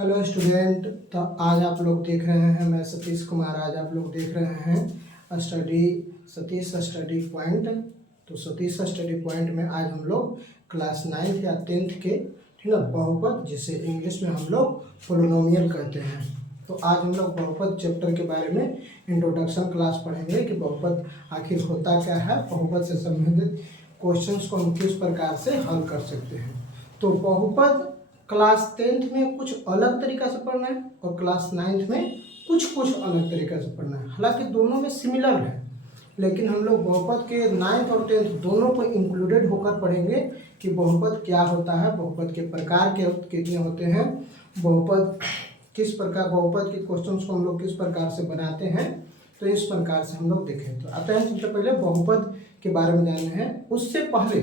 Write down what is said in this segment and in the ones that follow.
Hello student. तो आज आप लोग देख रहे हैं, मैं सतीश कुमार। आज आप लोग देख रहे हैं सतीश स्टडी पॉइंट। तो सतीश स्टडी पॉइंट में आज हम लोग क्लास 9th या 10th के, ठीक ना, बहुपद, जिसे इंग्लिश में हम लोग पोलिनोमियल कहते हैं। तो आज हम लोग बहुपद चैप्टर के बारे में इंट्रोडक्शन क्लास पढ़ेंगे कि बहुपद आखिर होता क्या है, बहुपद से संबंधित क्वेश्चंस को हम किस प्रकार से हल कर सकते हैं। तो बहुपद क्लास 10th में कुछ अलग तरीका से पढ़ना है और क्लास 9th में कुछ अलग तरीका से पढ़ना है। हालांकि दोनों में सिमिलर है, लेकिन हम लोग बहुपद के 9th और 10th दोनों को इंक्लूडेड होकर पढ़ेंगे कि बहुपद क्या होता है, बहुपद के प्रकार के कितने होते हैं, बहुपद किस प्रकार, बहुपद के क्वेश्चंस को हम लोग किस प्रकार से बनाते हैं। तो इस प्रकार से हम लोग देखें। तो आते हैं सबसे पहले बहुपद के बारे में जानना है। उससे पहले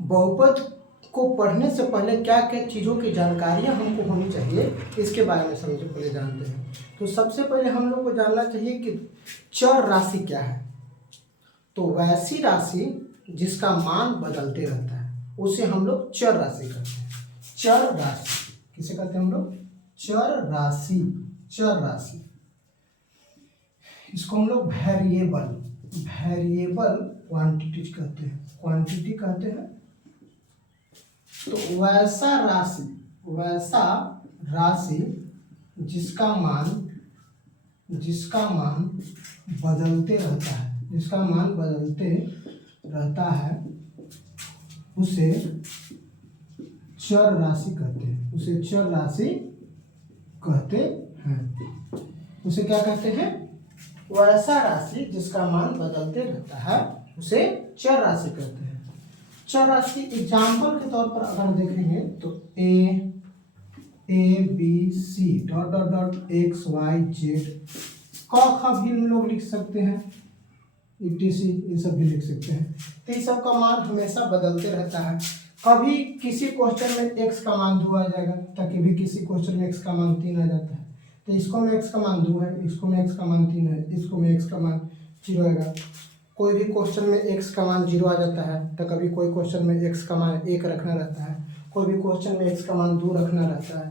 बहुपद को पढ़ने से पहले क्या क्या चीज़ों की जानकारियाँ हमको होनी चाहिए, इसके बारे में सबसे पहले जानते हैं। तो सबसे पहले हम लोग को जानना चाहिए कि चर राशि क्या है। तो वैसी राशि जिसका मान बदलते रहता है उसे हम लोग चर राशि कहते हैं। चर राशि किसे कहते हैं हम लोग? चर राशि। चर राशि इसको हम लोग वेरिएबल क्वांटिटी कहते हैं। क्वांटिटी कहते हैं। तो वैसा राशि जिसका मान बदलते रहता है, उसे चर राशि कहते हैं। उसे चर राशि कहते हैं। उसे क्या कहते हैं? वैसा राशि जिसका मान बदलते रहता है उसे चर राशि कहते हैं। चर राशि एग्जाम्पल के तौर पर अगर देखेंगे तो A B C dot dot dot X Y Z, क ख भी हम लोग लिख सकते हैं, etc, ये सब भी लिख सकते हैं। तो ये सब का मान हमेशा बदलते रहता है। कभी किसी क्वेश्चन में x का मान 2 आ जाएगा, तो कभी किसी क्वेश्चन में x का मान 3 आ जाता है। तो इसको में x का मान 2 है, इसको में x का मान 3 है, इसको में x का मान 0 आएगा। कोई भी क्वेश्चन में x का मान 0 आ जाता है, तो कभी कोई क्वेश्चन में x का मान 1 रखना रहता है, कोई भी क्वेश्चन में x का मान 2 रखना रहता है।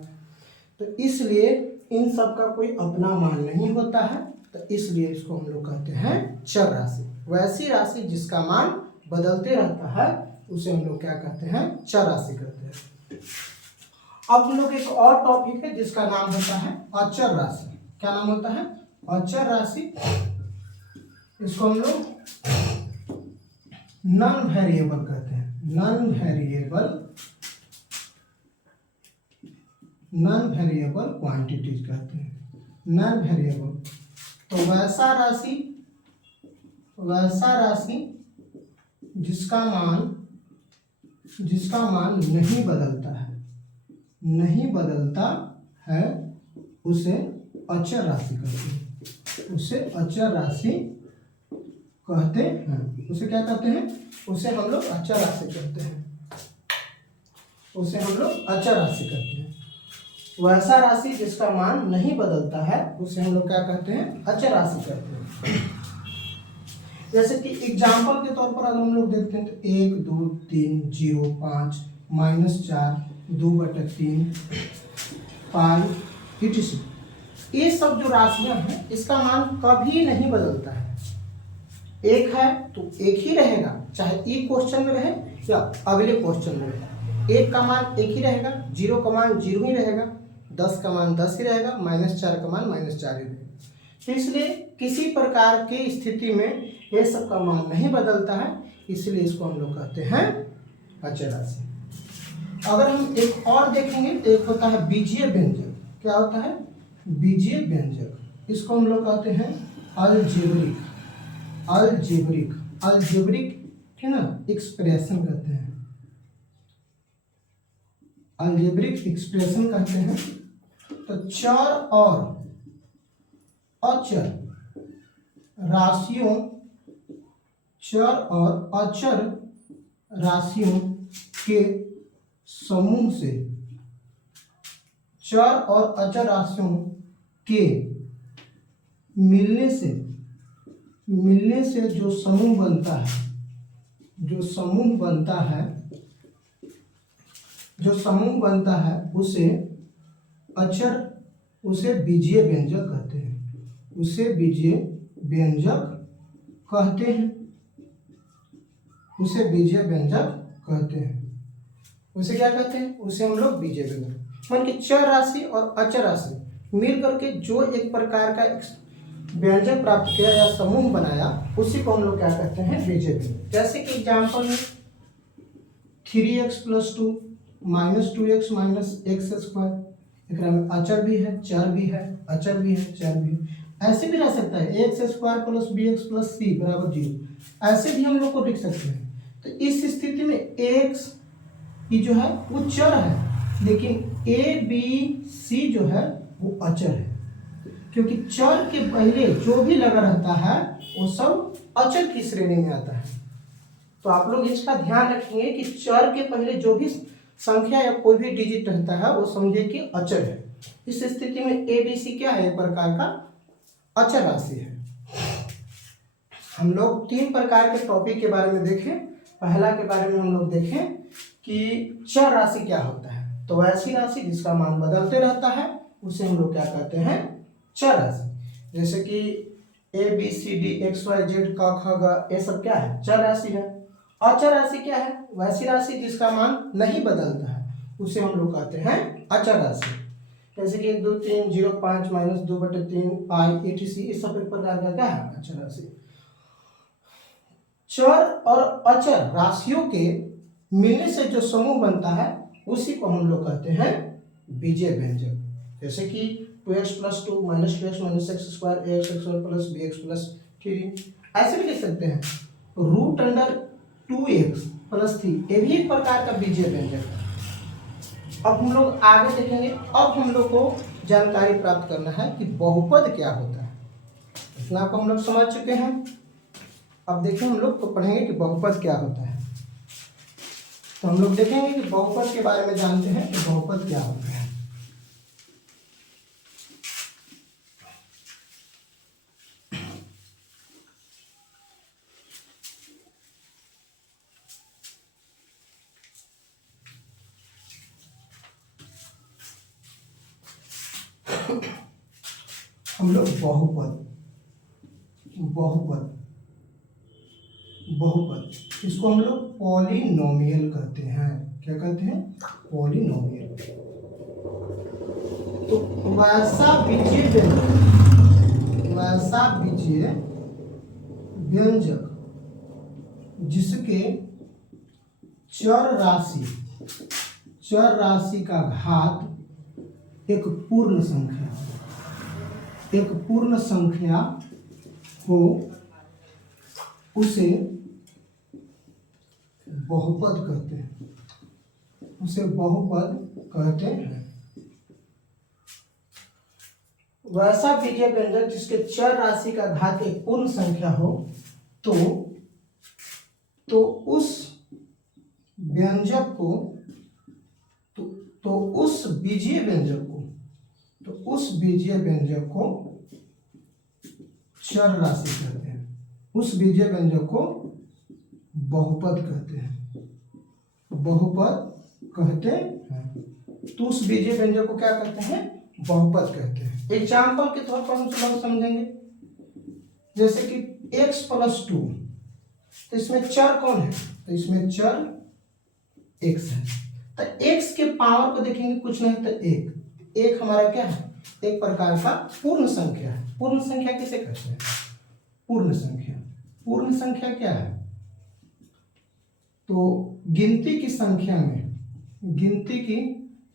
तो इसलिए इन सब का कोई अपना मान नहीं होता है, तो इसलिए इसको हम लोग कहते हैं चर राशि। वैसी राशि जिसका मान बदलते रहता है उसे हम लोग क्या कहते हैं? चर राशि कहते हैं। अब हम लोग एक और टॉपिक है जिसका नाम होता है अचर राशि। क्या नाम होता है? अचर राशि। इसको हम लोग नॉन वेरिएबल कहते हैं। नॉन वेरिएबल क्वांटिटीज कहते हैं। नॉन वेरिएबल तो वैसा राशि जिसका मान नहीं बदलता है उसे अचर राशि कहते हैं। उसे अचर राशि कहते हैं। उसे क्या कहते हैं? उसे हम लोग अचर राशि कहते हैं। उसे हम लोग अचर राशि कहते हैं। वैसा राशि जिसका मान नहीं बदलता है उसे हम लोग क्या कहते हैं? अचर राशि कहते हैं। जैसे कि एग्जाम्पल के तौर पर अगर हम लोग देखते हैं तो 1 2 3 0 5 -4 2/3 पाई, etc, ये सब जो राशियां हैं इसका मान कभी नहीं बदलता है। एक है तो एक ही रहेगा, चाहे एक क्वेश्चन में रहे या अगले क्वेश्चन में रहे। एक का मान एक ही रहेगा, 0 का मान 0 ही रहेगा, 10 का मान 10 ही रहेगा, -4 का मान -4 ही रहेगा। तो इसलिए किसी प्रकार की स्थिति में ये सब का मान नहीं बदलता है, इसलिए इसको हम लोग कहते हैं अचर राशि। अगर हम एक और देखेंगे तो एक होता है बीजीय व्यंजक। क्या होता है? बीजीय व्यंजक। इसको हम लोग कहते हैं अलजेब्रिक, ठीक ना, एक्सप्रेशन कहते हैं। अलजेब्रिक एक्सप्रेशन कहते हैं। तो चर और अचर राशियों के समूह से, चर और अचर राशियों के मिलने से जो समूह बनता है उसे अचर उसे बीजीय व्यंजक कहते हैं, उसे बीजीय व्यंजक कहते हैं, उसे बीजीय व्यंजक कहते हैं। उसे क्या कहते हैं? उसे हम लोग बीजीय व्यंजक। मान के चर राशि और अचर राशि मिल करके जो एक प्रकार का व्यंजक प्राप्त किया या समूह बनाया, उसी को हम लोग क्या कहते हैं? बीजीय व्यंजक। जैसे कि एग्जाम्पल में 3x + 2 - 2x - x², एकरा में अचर भी है, चर भी है, अचर भी है, चर भी है। ऐसे भी रह सकता है x² + bx + c = 0, ऐसे भी हम लोग को लिख सकते हैं। तो इस स्थिति में x की जो है वो चर है, लेकिन a b c जो है वो अचर है, क्योंकि चर के पहले जो भी लगा रहता है वो सब अचर की श्रेणी में आता है। तो आप लोग इसका ध्यान रखेंगे कि चर के पहले जो भी संख्या या कोई भी डिजिट रहता है वो समझिए कि अचर है। इस स्थिति में ए बी सी क्या है? एक प्रकार का अचर राशि है। हम लोग 3 प्रकार के टॉपिक के बारे में देखें। पहला के बारे में हम लोग देखें कि चर राशि क्या होता है। तो वैसी राशि जिसका मान बदलते रहता है उसे हम लोग क्या कहते हैं? चर राशि। जैसे कि A B C D X Y Z क ख ग, ये सब क्या है? चर राशि है। अचर राशि क्या है? वैसी राशि जिसका मान नहीं बदलता है, उसे हम लोग कहते हैं अचर राशि। जैसे कि 1 2 3 0 5 - 2/3 पाई etc, इस सब एक प्रकार का क्या है? अचर राशि। चर और अचर राशियों के मिलने से जो समूह बनता है उसी को हम लोग कहते हैं बीजीय व्यंजक। जैसे कि 2x + 2 - 2x - x² ax² + bx + 3, ऐसे भी लिख सकते हैं। √2x + 3, ये भी एक प्रकार का बीजीय व्यंजक है। अब हम लोग आगे देखेंगे। अब हम लोग को जानकारी प्राप्त करना है कि बहुपद क्या होता है। इतना को हम लोग समझ चुके हैं। अब देखिए हम लोग तो पढ़ेंगे कि बहुपद क्या होता है। तो हम लोग देखेंगे कि बहुपद के बारे में जानते हैं कि बहुपद क्या होता है। हम लोग बहुपद इसको हम लोग पॉलिनोमियल कहते हैं। क्या कहते हैं? पॉलिनोमियल। तो वैसा बीजीय व्यंजक जिसके चर राशि का घात एक पूर्ण संख्या हो, उसे बहुपद कहते हैं। वैसा बीजीय व्यंजक जिसके चर राशि का घात एक पूर्ण संख्या हो, तो उस व्यंजक को उस बीजीय व्यंजक को चर राशि कहते हैं। उस बीजीय व्यंजक को बहुपद कहते हैं। तो उस बीजीय व्यंजक को क्या कहते हैं? बहुपद कहते हैं। एग्जाम्पल के तौर पर हम लोग समझेंगे। जैसे कि x + 2, तो इसमें चर कौन है? तो इसमें चर x है। तो x के पावर को देखेंगे, कुछ नहीं तो 1 हमारा क्या है? एक प्रकार का पूर्ण संख्या है। पूर्ण संख्या किसे कहते हैं? पूर्ण संख्या क्या है? तो गिनती की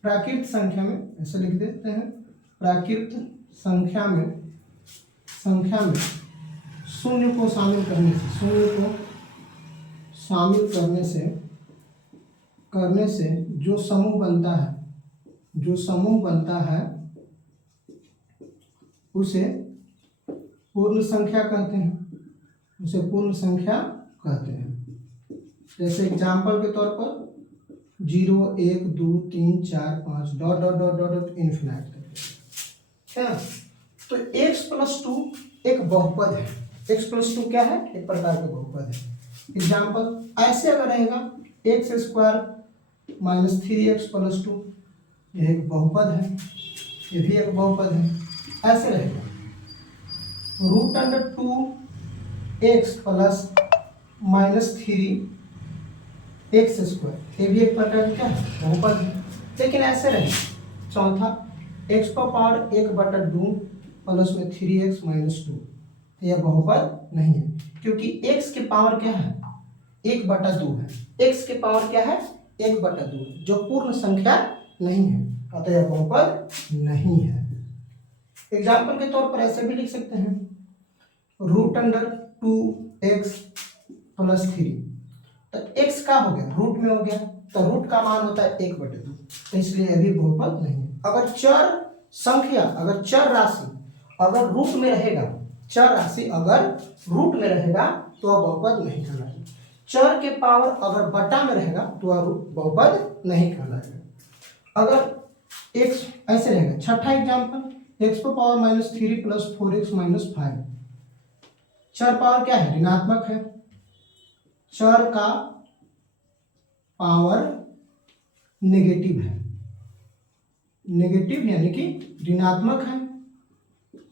प्राकृत संख्या में ऐसे लिख देते हैं। प्राकृत संख्या में शून्य को शामिल करने से जो समूह बनता है उसे पूर्ण संख्या कहते हैं। जैसे एग्जाम्पल के तौर पर 0 1 2 3 4 5 ... इन्फिनाइट तक है। तो x + 2 एक बहुपद है। x + 2 क्या है? एक प्रकार का बहुपद है। एग्जाम्पल ऐसे अगर रहेगा x² - 3x + 2, यह एक बहुपद है। ये भी एक बहुपद है। ऐसे रहेगा √2x प्लस -3x², ये भी एक प्रकार का क्या है, बहुपद है। लेकिन ऐसे रहेगा चौथा x⁻1/2 प्लस में 3x-2, यह बहुपद नहीं है, क्योंकि x की पावर क्या है 1/2 है। x की पावर क्या है 1/2 है, जो पूर्ण संख्या नहीं है, अतः यह बहुपद नहीं है। एग्जाम्पल के तौर पर ऐसे भी लिख सकते हैं √2x प्लस 3, तो x का हो गया रूट में हो गया, तो रूट का मान होता है 1/2, तो इसलिए यह भी बहुपद नहीं है। अगर चर संख्या, अगर चर राशि अगर रूट में रहेगा, चर राशि अगर रूट में रहेगा तो वह बहुपद नहीं कहलाएगा। चर के पावर अगर बटा में रहेगा तो वह बहुपद नहीं कहलाएगा। अगर x ऐसे रहेगा, छठा एग्जाम्पल x⁻³ प्लस 4x-5, चर पावर क्या है ऋणात्मक है, चर का पावर नेगेटिव है, नेगेटिव यानी कि ऋणात्मक है,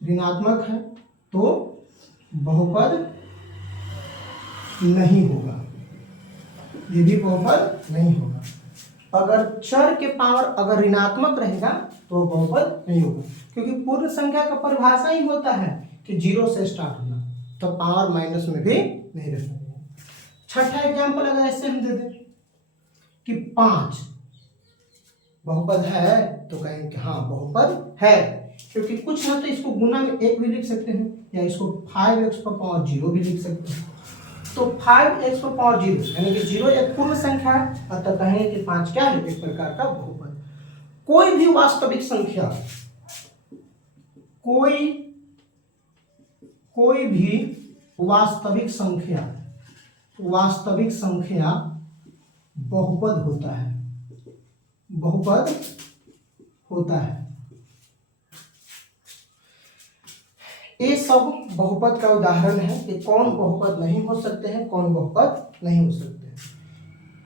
ऋणात्मक है तो बहुपद नहीं होगा, ये भी बहुपद नहीं होगा। अगर चर के पावर अगर ऋणात्मक रहेगा तो बहुपद नहीं होगा, क्योंकि पूर्ण संख्या का परिभाषा ही होता है कि 0 से स्टार्ट होना, तो पावर माइनस में भी नहीं रह सकते। छठा एग्जाम्पल अगर ऐसे हम दे दें कि 5 बहुपद है, तो कहेंगे कि हाँ बहुपद है, क्योंकि कुछ ना तो इसको गुना में 1 भी लिख सकते हैं, या इसको 5x⁻0 भी लिख सकते हैं। तो 5x⁻0 यानी कि 0 एक पूर्ण संख्या है, अतः कहेंगे कि 5 क्या है एक प्रकार का बहुपद। कोई भी वास्तविक संख्या, कोई भी वास्तविक संख्या बहुपद होता है, बहुपद होता है। ये सब बहुपद का उदाहरण है कि कौन बहुपद नहीं हो सकते हैं, कौन बहुपद नहीं हो सकते हैं।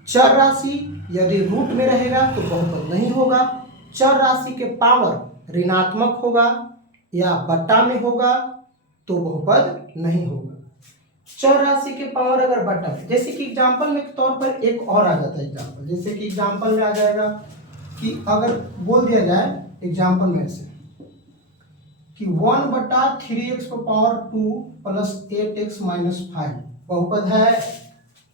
चर राशि यदि रूट में रहेगा तो बहुपद नहीं होगा, चर राशि के पावर ऋणात्मक होगा या बटा में होगा तो बहुपद नहीं होगा। चर राशि के पावर अगर बटा, जैसे कि एग्जाम्पल में के तौर पर एक और आ जाता है एग्जाम्पल, जैसे कि एग्जाम्पल में आ जाएगा कि अगर बोल दिया जाए एग्जाम्पल में से कि 1/3x⁻2 प्लस 8x-5 बहुपद है,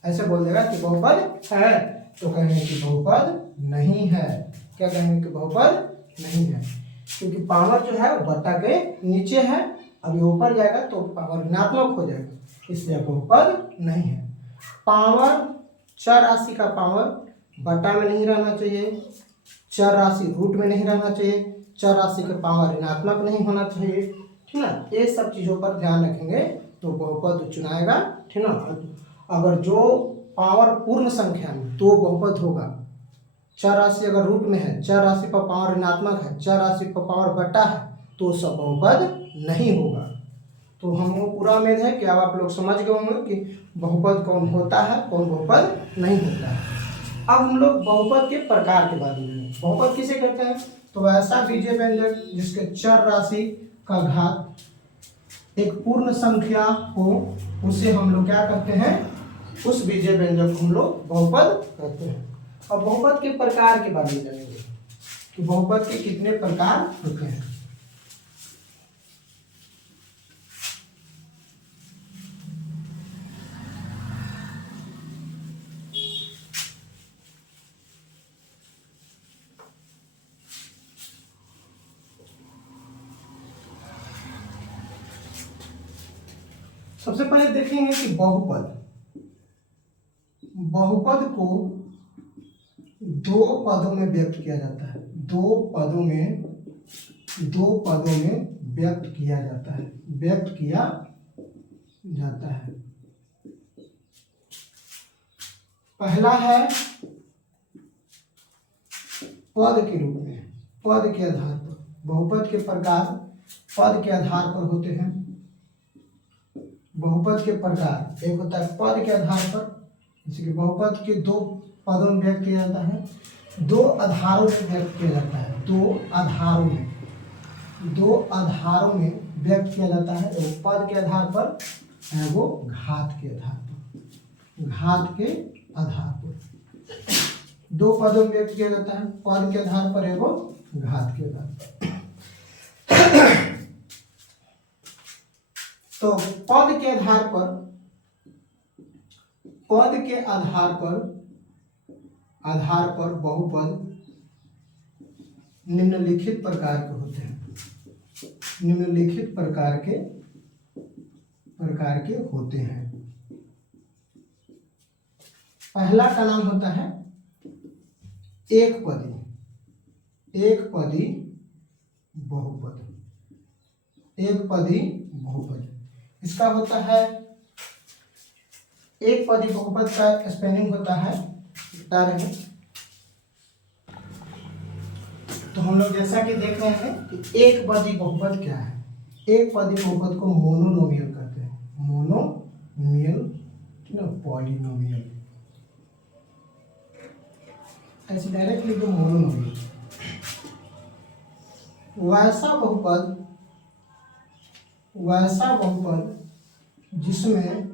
ऐसे बोल देगा कि बहुपद है, तो कहेंगे कि बहुपद नहीं है। क्या कहेंगे कि बहुपद नहीं है, क्योंकि पावर जो है वो बटा के नीचे है, अभी ऊपर जाएगा तो पावर ऋणात्मक हो जाएगा, इसलिए बहुपद नहीं है। पावर, चर राशि का पावर बटा में नहीं रहना चाहिए, चर राशि रूट में नहीं रहना चाहिए, चर राशि का पावर ऋणात्मक नहीं होना चाहिए, ठीक ना। ये सब चीज़ों पर ध्यान रखेंगे तो बहुपद चुनाएगा, ठीक ना। अगर जो पावर पूर्ण संख्या में तो बहुपद होगा, चर राशि अगर रूट में है, चर राशि पर पावर ऋणात्मक है, चर राशि पर पावर बटा है, तो सब बहुपद नहीं होगा। तो हमको पूरा उम्मीद है कि अब आप लोग समझ गए होंगे कि बहुपद कौन होता है, कौन बहुपद नहीं होता है। अब हम लोग बहुपद के प्रकार के बारे में, बहुपद किसे कहते हैं, तो ऐसा बीजीय व्यंजक जिसके चर राशि का घात एक पूर्ण संख्या हो, उसे हम लोग क्या कहते हैं, उस बीजीय व्यंजक को हम लोग बहुपद कहते हैं। अब बहुपद के प्रकार के बारे में जानेंगे कि बहुपद के कितने प्रकार होते हैं। सबसे पहले देखेंगे कि बहुपद को 2 पदों में व्यक्त किया जाता है, 2 पदों में व्यक्त किया जाता है। पहला है पद के रूप में, पद के आधार पर। बहुपद के प्रकार पद के आधार पर होते हैं। बहुपद के प्रकार एक होता है पद के आधार पर, जैसे कि बहुपद के 2 पदों में व्यक्त किया जाता है, 2 आधारों में व्यक्त किया जाता है, 2 आधारों में। दो आधारों में व्यक्त किया जाता है, वो पद के आधार पर है, वो घात के आधार पर, घात के आधार पर दो पदों में व्यक्त किया जाता है, पद के आधार पर है वो घात के आधार पर। तो पद के आधार पर, पद के आधार पर बहुपद निम्नलिखित प्रकार के होते हैं, निम्नलिखित प्रकार के होते हैं। पहला का नाम होता है एक पदी बहुपद, एक पदी बहुपद। इसका होता है, एक पदी बहुपद का स्पेलिंग होता है, बता रहे हैं। तो हम लोग जैसा कि देख रहे हैं कि एक पदी बहुपद क्या है। एक पदी बहुपद को मोनोनोमियल कहते हैं, मोनोमियल ना पॉलिनोमियल, ऐसे डायरेक्ट लिखो मोनोनोमियल। वैसा बहुपद जिसमें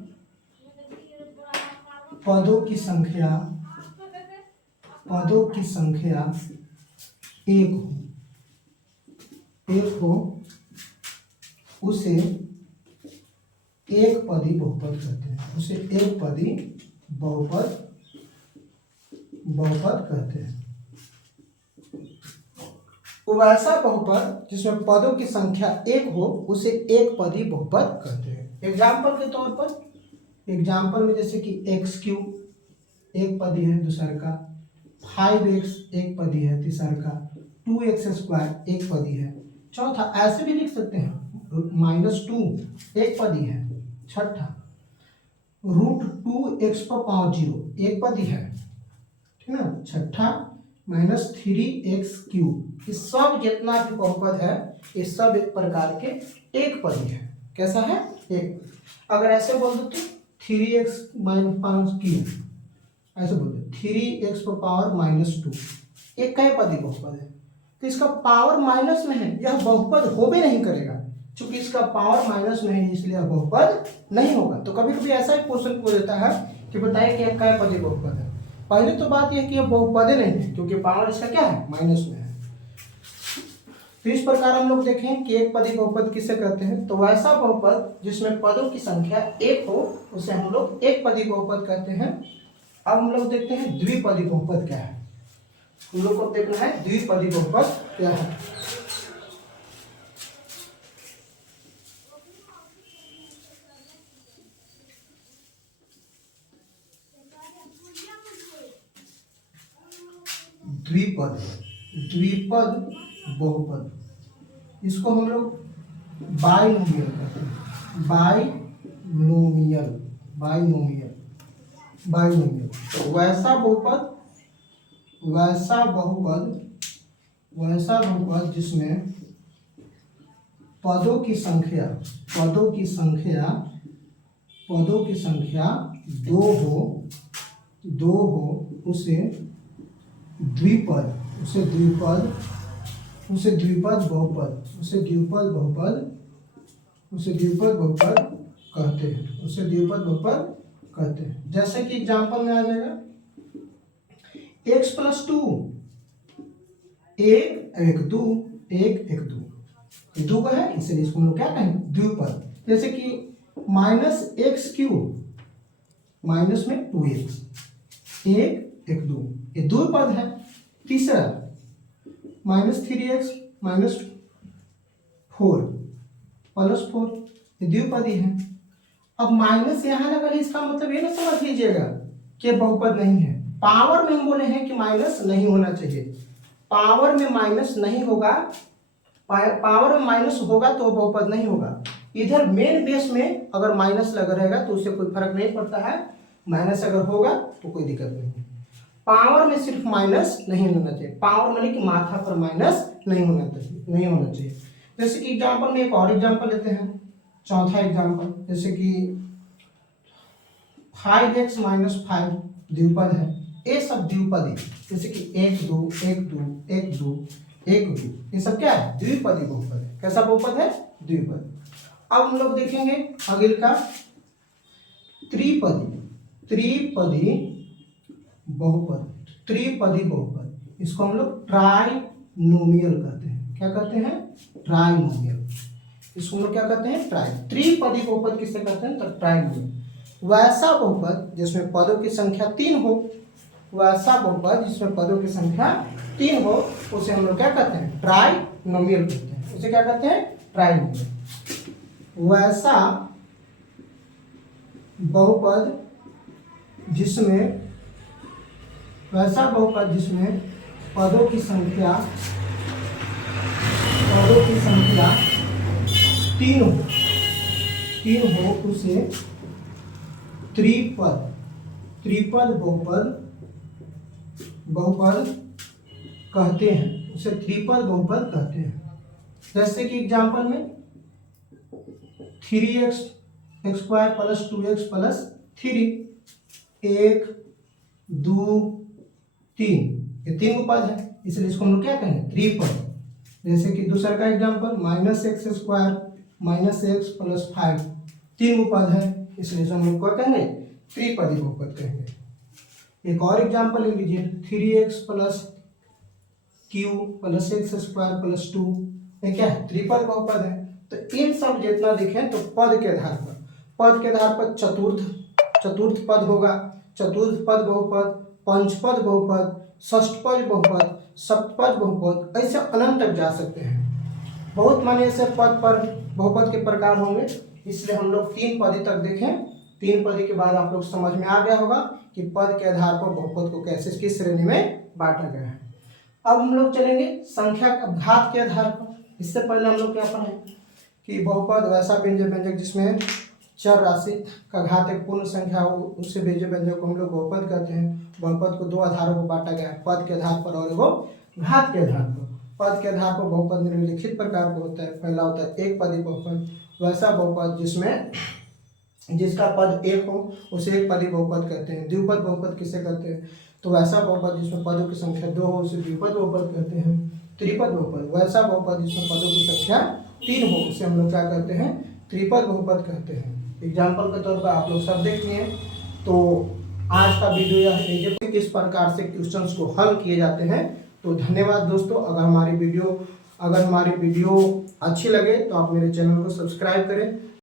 पदों की संख्या एक हो, उसे एक पदी बहुपद कहते हैं, उसे एक पदी बहुपद कहते हैं। वैसा बहुपद जिसमें पदों की संख्या एक हो, उसे एक पदी बहुपद कहते हैं। एग्जाम्पल के तौर पर, एग्जाम्पल में जैसे कि x³ एक पदी है, दूसर का 5x एक पदी है, तीसर का 2x² एक पदी है, चौथा ऐसे भी लिख सकते हैं -2 एक पदी है, छठा √2x⁴ एक पदी है, ठीक ना, छठा -3x³ ये सब जितना भी बहुपद है ये सब एक प्रकार के एक पदी है। कैसा है? एक। अगर ऐसे बोल दो तो 3x-5³ ऐसे बोल दो 3x⁻², एक कै पदी बहुपद है, तो इसका पावर माइनस में है, यह बहुपद हो भी नहीं करेगा, चूंकि इसका पावर माइनस में है इसलिए यह बहुपद नहीं होगा। तो कभी कभी ऐसा ही क्वेश्चन पूछ देता है कि बताइए कि यह कै पदी बहुपद है। पहले तो बात यह कि यह बहुपद नहीं है, क्योंकि पावर इसका क्या है, माइनस में है। तो इस प्रकार हम लोग देखें कि एक पदी बहुपद किसे कहते हैं। तो वैसा बहुपद जिसमें पदों की संख्या एक हो उसे हम लोग एक पदी बहुपद कहते हैं। अब हम लोग देखते हैं द्विपदी बहुपद क्या है। हम लोग को देखना है द्विपदी बहुपद क्या है। द्विपद बहुपद, इसको हम लोग बाइनोमियल कहते हैं, बाइनोमियल। तो वैसा बहुपद जिसमें पदों की संख्या दो हो उसे द्विपद बहुपद कहते हैं। जैसे कि एग्जांपल में आ जाएगा x+2 एक 2 दो का है, इसलिए इसको हम लोग क्या कहेंगे, द्विपद। जैसे कि -x³ माइनस में 2x एक 2 ये द्विपद है। तीसरा -3x -4 ये द्विपदी है। अब माइनस यहाँ लगा, इसका मतलब ये ना समझ लीजिएगा कि बहुपद नहीं है। पावर में हम बोले हैं कि माइनस नहीं होना चाहिए, पावर में माइनस नहीं होगा, पावर में माइनस होगा तो बहुपद नहीं होगा। इधर मेन बेस में अगर माइनस लगा रहेगा तो उससे कोई फर्क नहीं पड़ता है, माइनस अगर होगा तो कोई दिक्कत नहीं है। पावर में सिर्फ माइनस नहीं होना चाहिए, पावर माने कि माथा पर माइनस नहीं होना चाहिए। जैसे कि एग्जांपल में एक और एग्जांपल लेते हैं, चौथा एग्जांपल, जैसे कि 5x - 5 द्विपद है, ये सब द्विपद है। जैसे कि 1 2 1 2 1 2 1 2, ये सब क्या है? द्विपदी बहुपद है। कैसा बहुपद है? द्विपद। अब हम लोग देखेंगे अगले का त्रिपदी बहुपद। त्रिपदी बहुपद, इसको हम लोग ट्राइनोमियल कहते हैं। क्या कहते हैं? ट्राइनोमियल। इसको हम लोग क्या कहते हैं? त्रिपदी बहुपद किसे कहते हैं? तो ट्राइनोमियल। वैसा बहुपद जिसमें पदों की संख्या 3 हो, वैसा बहुपद जिसमें पदों की संख्या 3 हो, उसे हम लोग क्या कहते हैं? ट्राइनोमियल कहते हैं। उसे क्या कहते हैं? ट्राइनोमियल। वैसा बहुपद जिसमें पदों की संख्या 3 हो, उसे त्रिपद बहुपद कहते हैं। उसे त्रिपद बहुपद कहते हैं। जैसे कि एग्जाम्पल में 3x² + 2x + 3, 1 2 3, ये 3 पद है, इसलिए इसको हम लोग क्या कहेंगे? त्रिपद। जैसे कि दूसरा का एग्जाम्पल -x² -x + 5, 3 पद है, इसलिए हम लोग क्या कहेंगे? त्रिपदी बहुपद कहेंगे। एक और एग्जाम्पल ले लीजिए 3x + q + x² + 2, ये क्या है? त्रिपद बहुपद है। तो इन सब जितना देखें तो पद के आधार पर चतुर्थ पद होगा, चतुर्थ पद बहुपद, पंचपद बहुपद, षष्ठपद बहुपद, सप्तपद बहुपद, ऐसे अनंत तक जा सकते हैं। बहुत माने से पद पर बहुपद के प्रकार होंगे, इसलिए हम लोग 3 पदी तक देखें। 3 पदी के बाद आप लोग समझ में आ गया होगा कि पद के आधार पर बहुपद को कैसे किस श्रेणी में बांटा गया है। अब हम लोग चलेंगे संख्या घात के आधार पर। इससे पहले हम लोग क्या पढ़े कि बहुपद वैसा व्यंजक जिसमें चर राशि का घात एक पूर्ण संख्या हो, उससे व्यंजक को हम लोग बहुपद कहते हैं। बहुपद को 2 आधारों को बांटा गया है, पद के आधार पर और वो घात के आधार पर। पद के आधार पर बहुपद निम्नलिखित प्रकार का होता है। पहला होता है एक पदी बहुपद, वैसा बहुपद जिसका पद 1 हो, उसे एक पदी बहुपद कहते हैं। द्विपद बहुपद किसे कहते हैं? तो वैसा बहुपद जिसमें पदों की संख्या 2 हो, उसे द्विपद बहुपद कहते हैं। त्रिपद बहुपद, वैसा बहुपद जिसमें पदों की संख्या 3 हो, उसे हम लोग क्या कहते हैं? त्रिपद बहुपद कहते हैं। एग्जाम्पल के तौर पर आप लोग सब देख लिए। तो आज का वीडियो यह है कि किस प्रकार से क्वेश्चंस को हल किए जाते हैं। तो धन्यवाद दोस्तों। अगर हमारी वीडियो अच्छी लगे तो आप मेरे चैनल को सब्सक्राइब करें।